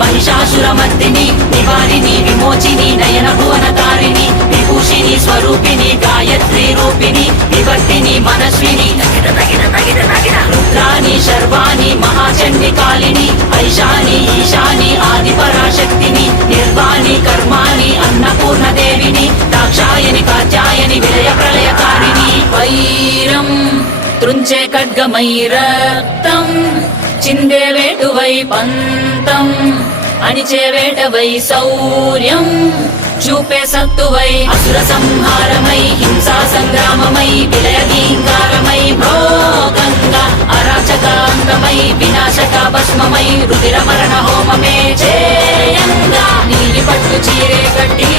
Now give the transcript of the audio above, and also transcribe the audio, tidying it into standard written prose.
महिषासुरमर्दिनि निवारिणि विमोचिनि नयन भुवनतारिणि विभूषिणि स्वरूपिणि गायत्री रूपिणि विवर्तिनि मनस्विनि रुद्राणि शर्वाणि महाचण्डिकालिनि ऐशानि ईशानि आदिपराशक्तिनि निर्वाणि कर्माणि अन्नपूर्णदेविनि दाक्षायणि कात्यायनि विलय प्रलयकारिणि వైరం త్రుంచే ఖడ్గమై రక్తం చిందే వేటువై పంతం అణిచే వేటవై శౌర్యం చూపే సత్తువై అసుర సంహారమై హింసా సంగ్రామమై విలయ గీంకారమై భోగంగా అరాచకాంగమై వినాశక భస్మమై రుధిర మరణ హోమమే చేయంగా నీలి పట్టు చీరే కట్టి